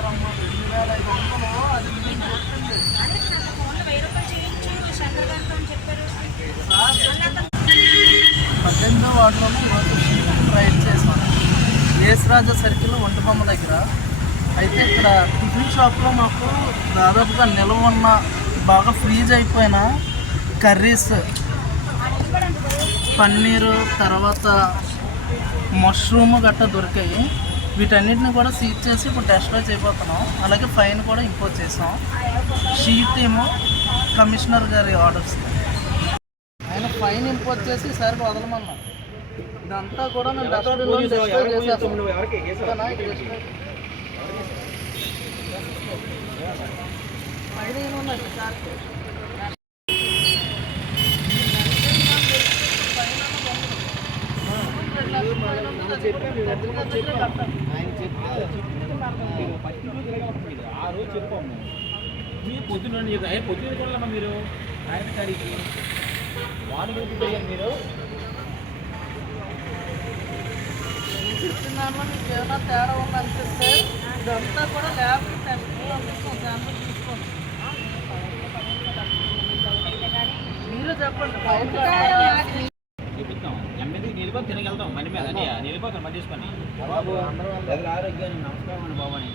చెప్తారమ్మా రెండు వేల ఐదు వందలు అది మీకు చెప్తుంది పద్దెనిమిదో వార్డులోనే ఈరోజు ట్రైల్ చేశాను యేసరాజా సర్కిల్ ఒంటిబొమ్మ దగ్గర. అయితే ఇక్కడ టిఫిన్ షాప్లో మాకు దాదాపుగా నిల్వ ఉన్న బాగా ఫ్రీజ్ అయిపోయిన కర్రీస్ పన్నీరు తర్వాత మష్రూమ్ గట్ట దొరికాయి. వీటన్నిటిని కూడా సీజ్ చేసి ఇప్పుడు డెస్ట్రాయ్ చేయబోతున్నాం. అలాగే ఫైన్ కూడా ఇంపోజ్ చేసాం. షీట్ ఏమో కమిషనర్ గారి ఆర్డర్స్ ఆయన ఫైన్ ఇంపోజ్ చేసి ఈసారి వదలమన్నా ఇదంతా కూడా నేను డెస్ట్రాయ్ చేసేస్తాను డెస్ట్రాయ్. ఫైన్ ఏమున్నది ఆ రోజు చెప్పాము మీరు పొద్దున్న ఆయన పొద్దున్న కొనలేమా మీరు ఆయన కడిగి వాడు మీరు చెప్తున్నాను మీకు ఏమైనా తేడా ఉందనిపిస్తే ఇదంతా కూడా ల్యాబ్ టెస్ట్ తీసుకోండి మీరు చెప్పండి వెళ్ళిపోతే తినగలుగుతాం. బండి మీద అని వెళ్ళిపోతాను బండి తీసుకొని. బాబు ఆరోగ్యాన్ని నమస్కారం అండి బాబు అని.